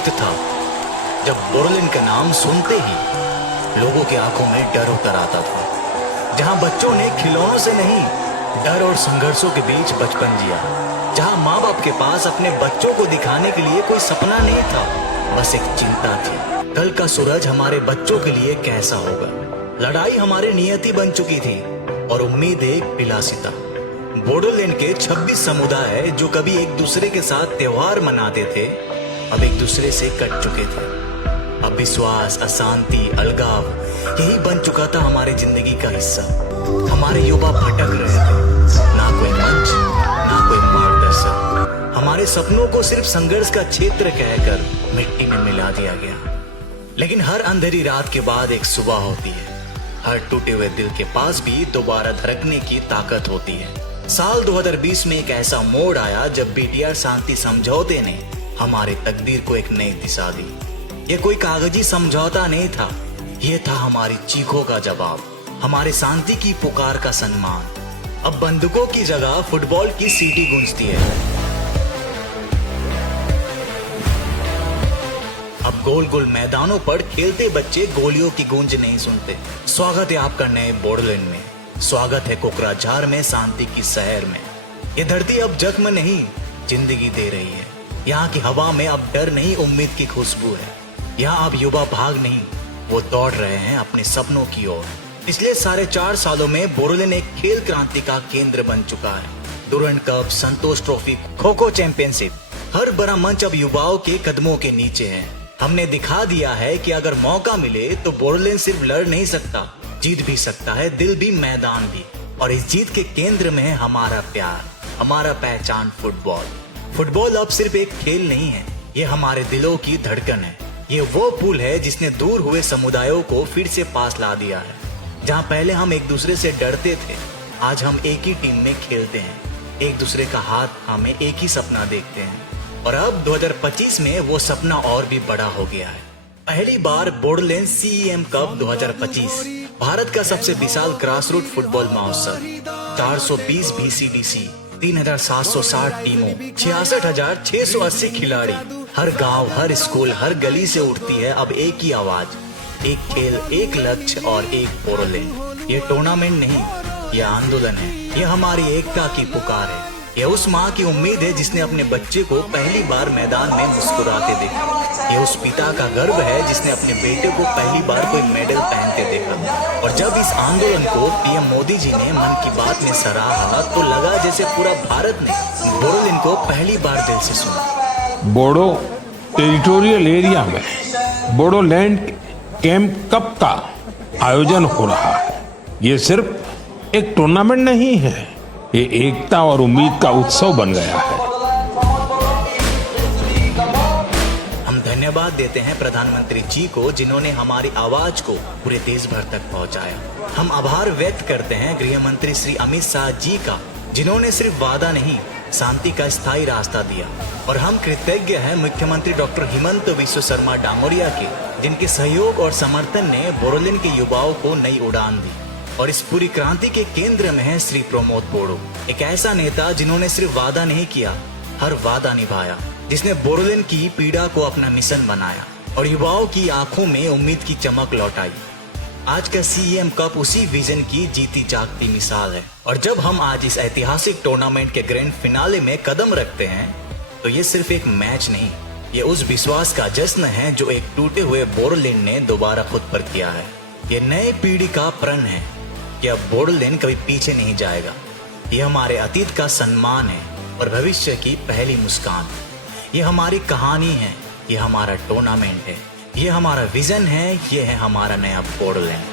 वक्त था जब बोरोलिन का नाम सुनते ही लोगों की आंखों में डर उतर आता था, जहां बच्चों ने खिलौनों से नहीं डर और संघर्षों के बीच बचपन जिया, जहां माँ बाप के पास अपने बच्चों को दिखाने के लिए कोई सपना नहीं था, बस एक चिंता थी, कल का सूरज हमारे बच्चों के लिए कैसा होगा। लड़ाई हमारी नियति बन चुकी थी और उम्मीद एक विलासिता। बोडोलैंड के 26 समुदाय जो कभी एक दूसरे के साथ त्योहार मनाते थे, अब एक दूसरे से कट चुके थे। अब विश्वास, अशांति, अलगाव यही बन चुका था हमारी जिंदगी का हिस्सा। हमारे युवा भटक रहे थे, ना कोई मंच, ना कोई मार्गदर्शक। हमारे सपनों को सिर्फ संघर्ष का क्षेत्र कहकर मिट्टी में मिला दिया गया। लेकिन हर अंधेरी रात के बाद एक सुबह होती है। हर टूटे हुए दिल के पास भी दोबारा धड़कने की ताकत होती है। साल 2020 में एक ऐसा मोड़ आया जब बीटीआर शांति समझौते ने हमारे तकदीर को एक नई दिशा दी। ये कोई कागजी समझौता नहीं था, ये था हमारी चीखों का जवाब, हमारे शांति की पुकार का सम्मान। अब बंदूकों की जगह फुटबॉल की सीटी गूंजती है। अब गोल गोल मैदानों पर खेलते बच्चे गोलियों की गूंज नहीं सुनते। स्वागत है आपका नए बोडोलैंड में, स्वागत है कोकराझार में, शांति की शहर में। ये धरती अब जख्म नहीं, जिंदगी दे रही है। यहाँ की हवा में अब डर नहीं, उम्मीद की खुशबू है। यहाँ अब युवा भाग नहीं, वो दौड़ रहे हैं अपने सपनों की ओर। पिछले 4.5 सालों में बोडोलैंड एक खेल क्रांति का केंद्र बन चुका है। डुरंड कप, संतोष ट्रॉफी, खो खो चैंपियनशिप, हर बड़ा मंच अब युवाओं के कदमों के नीचे है। हमने दिखा दिया है कि अगर मौका मिले तो बोडोलैंड सिर्फ लड़ नहीं सकता, जीत भी सकता है, दिल भी, मैदान भी। और इस जीत के केंद्र में है हमारा प्यार, हमारा पहचान फुटबॉल। फुटबॉल अब सिर्फ एक खेल नहीं है, ये हमारे दिलों की धड़कन है। ये वो पुल है जिसने दूर हुए समुदायों को फिर से पास ला दिया है। जहाँ पहले हम एक दूसरे से डरते थे, आज हम एक ही टीम में खेलते हैं, एक दूसरे का हाथ थामे एक ही सपना देखते हैं। और अब 2025 में वो सपना और भी बड़ा हो गया है। पहली बार बोडोलैंड CEM कप 2025, भारत का सबसे विशाल ग्रासरूट फुटबॉल महोत्सव। 420 BCDC, 3760 टीमों, 66,680 खिलाड़ी। हर गांव, हर स्कूल, हर गली से उठती है अब एक ही आवाज, एक खेल, एक लक्ष्य और एक बोडोलैंड। ये टूर्नामेंट नहीं, ये आंदोलन है, ये हमारी एकता की पुकार है। ये उस माँ की उम्मीद है जिसने अपने बच्चे को पहली बार मैदान में मुस्कुराते देखा। ये उस पिता का गर्व है जिसने अपने बेटे को पहली बार कोई मेडल पहनते देखा। और जब इस आंदोलन को PM मोदी जी ने मन की बात में सराहा तो लगा जैसे पूरा भारत ने बोडोलैंड को पहली बार दिल से सुना। बोडो टेरिटोरियल एरिया में बोडोलैंड कैंप कप का आयोजन हो रहा है। ये सिर्फ एक टूर्नामेंट नहीं है, ये एकता और उम्मीद का उत्सव बन गया है। हम धन्यवाद देते हैं प्रधानमंत्री जी को जिन्होंने हमारी आवाज को पूरे देश भर तक पहुंचाया। हम आभार व्यक्त करते हैं गृह मंत्री श्री अमित शाह जी का, जिन्होंने सिर्फ वादा नहीं, शांति का स्थायी रास्ता दिया। और हम कृतज्ञ हैं मुख्यमंत्री डॉक्टर हिमंत बिस्व शर्मा डांगोरिया के, जिनके सहयोग और समर्थन ने बोडोलैंड के युवाओं को नई उड़ान दी। और इस पूरी क्रांति के केंद्र में है श्री प्रमोद बोड़ो, एक ऐसा नेता जिन्होंने सिर्फ वादा नहीं किया, हर वादा निभाया, जिसने बोडोलैंड की पीड़ा को अपना मिशन बनाया और युवाओं की आंखों में उम्मीद की चमक लौटाई। आज का CEM कप उसी विजन की जीती जागती मिसाल है। और जब हम आज इस ऐतिहासिक टूर्नामेंट के ग्रैंड फिनाले में कदम रखते हैं तो ये सिर्फ एक मैच नहीं, ये उस विश्वास का जश्न है जो एक टूटे हुए बोडोलैंड ने दोबारा खुद पर किया है। ये नई पीढ़ी का प्रण है कि अब बोडोलैंड कभी पीछे नहीं जाएगा। ये हमारे अतीत का सम्मान है और भविष्य की पहली मुस्कान। ये हमारी कहानी है, ये हमारा टूर्नामेंट है, ये हमारा विजन है, ये है हमारा नया बोडोलैंड।